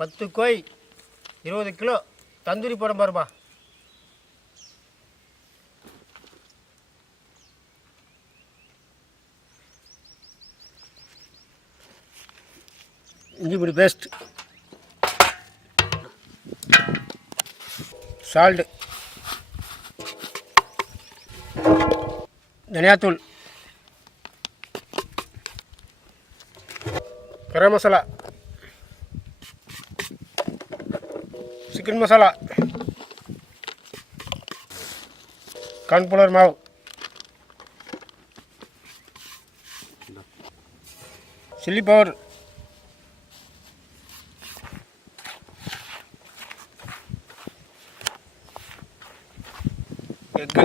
10 கோழி 20 கிலோ தந்தூரி போட பாருப்பா. இஞ்சி பூண்டு பேஸ்ட், சால்ட்டு, தனியாத்தூள், கரம் மசாலா, சிக்கன் மசாலா, கார்ன்ஃப்ளவர் மாவு, சில்லி பவுடர், எக்கு,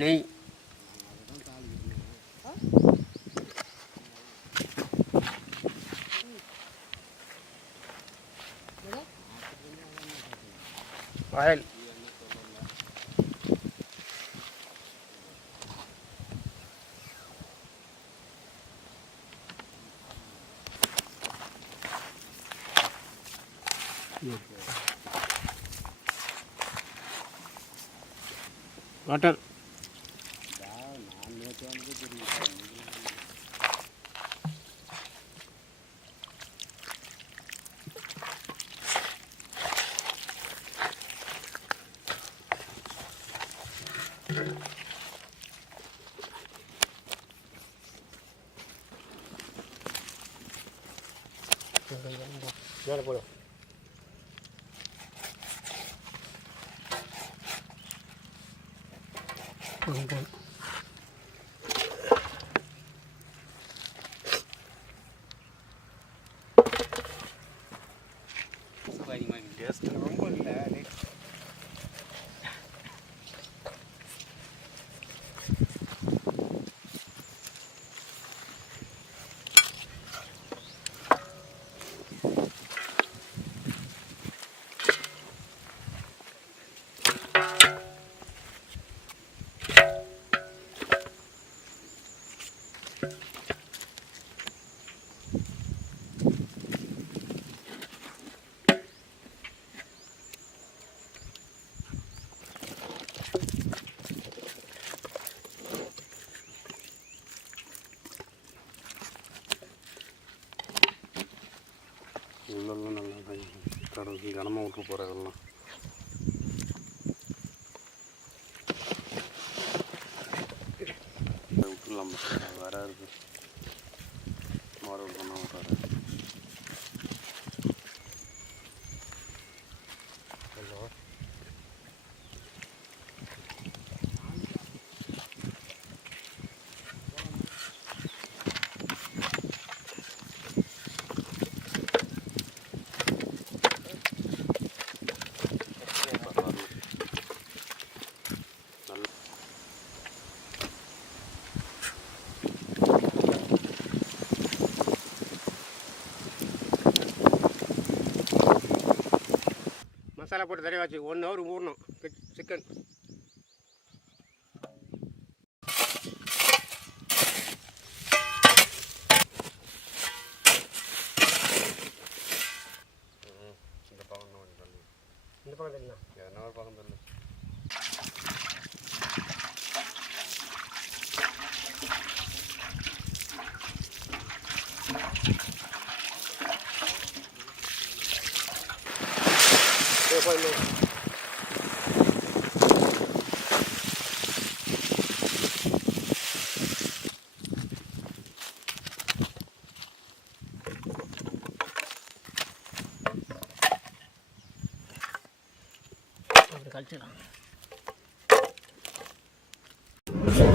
நெய், ஆயில், வாட்டர், மேலே போடும். டேஸ்ட் ரொம்ப இல்லை. உள்ளெல்லாம் நல்லா கடவுளுக்கு கனமாக விட்டு போகிறதெல்லாம் விட்டுலாம் வேற இருக்குது. மாடு பண்ண விட்றாரு. மசாலா போட்டு தடவி வச்சு 1 ஹவர் ஊறணும் சிக்கன். இந்த பக்கம் தெரியல, எதனா ஒரு பக்கம் தெரியல. கழிச்சிடலாம். செம்ம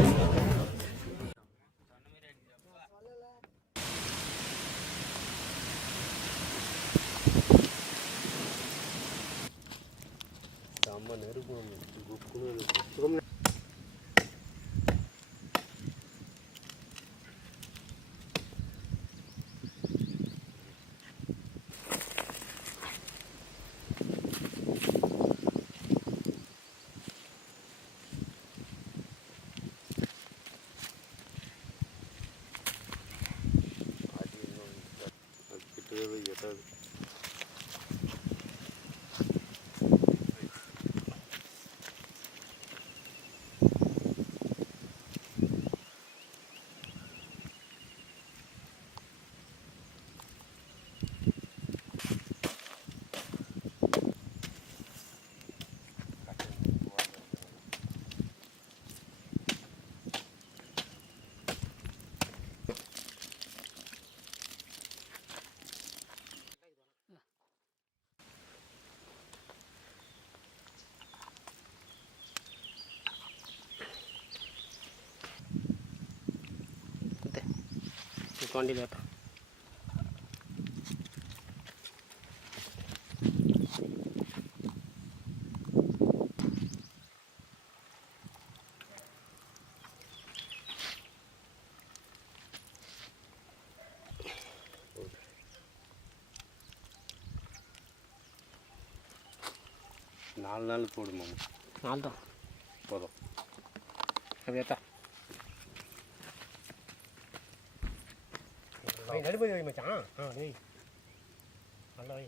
நெருப்பு குக்குன்னு எட்டாது. தோண்டி லேட்டா நாலு நாள் போடுமா? நாலு தான் போதும். அப்படியாத்தா நடுப்பதி வை மச்சான். வை நல்லா வை.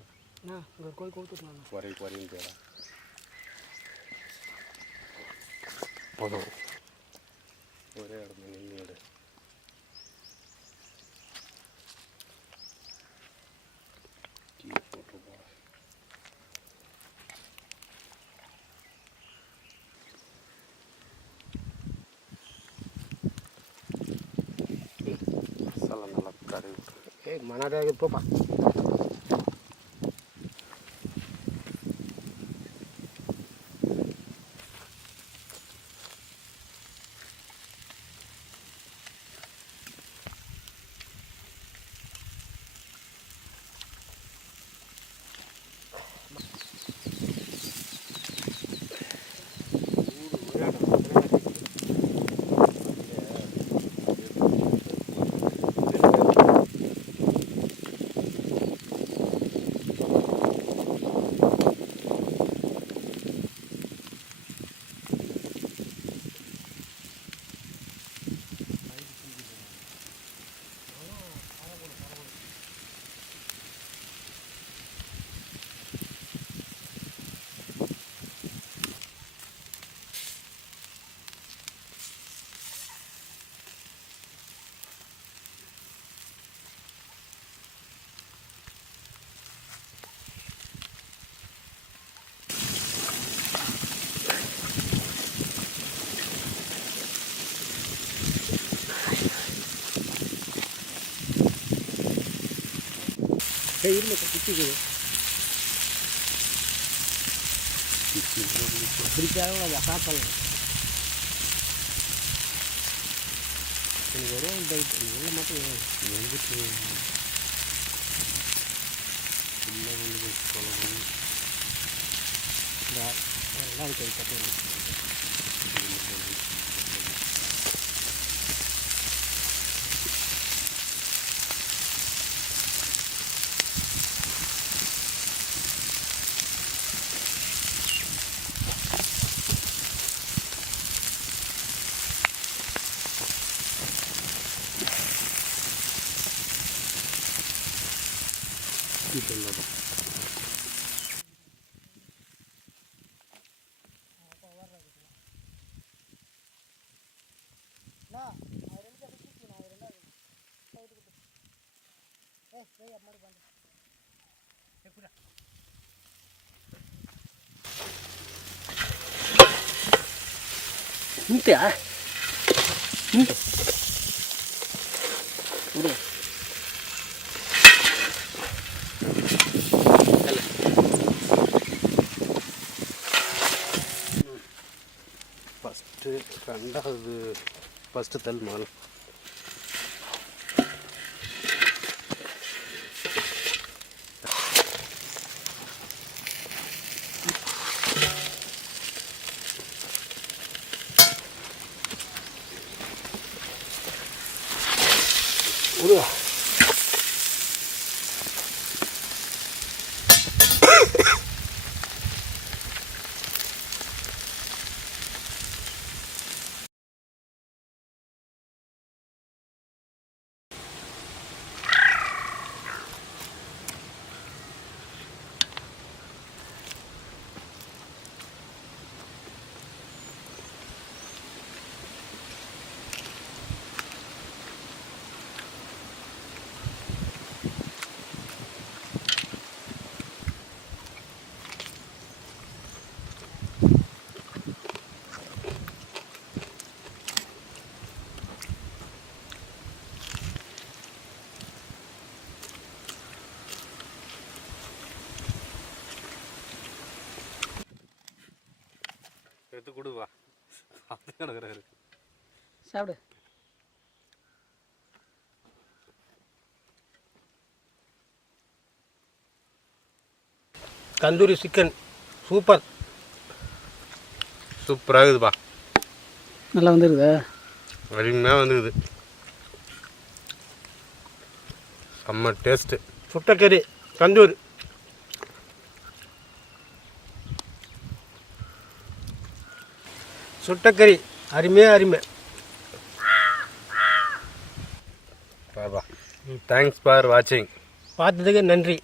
ஒரு கோயில் கொடுத்துருக்கலாம். குறையும் பேரா போதும். ஒரே இடத்துல நின்று எடு. போட்டு போகிறேன். மசாலா நல்லா கறி விட்டு. மனாதாக போப்பா. இருந்த பிடிக்குது பிடிக்காத சாப்பிடலாம். எனக்கு வரும் நல்ல மட்டும் வந்துட்டு நல்லா இருக்கு கட்டு. ఇంతే ఇంతే ఫస్ట్ ஃபஸ்ட்டு தல் முதல்ல. உருவா எடுத்து கொடுவா. அது கிடக்குறாரு. சாப்பிடு. Tandoori chicken super. சூப்பராக இருக்குதுப்பா. நல்லா வந்துருக்குதா? அருமையாக வந்துக்குது. செம்ம டேஸ்ட்டு. சுட்டக்கறி தந்தூர் சுட்டக்கறி அருமை. பாபா தேங்க்ஸ் ஃபார் வாட்சிங். பார்த்ததுக்கு நன்றி.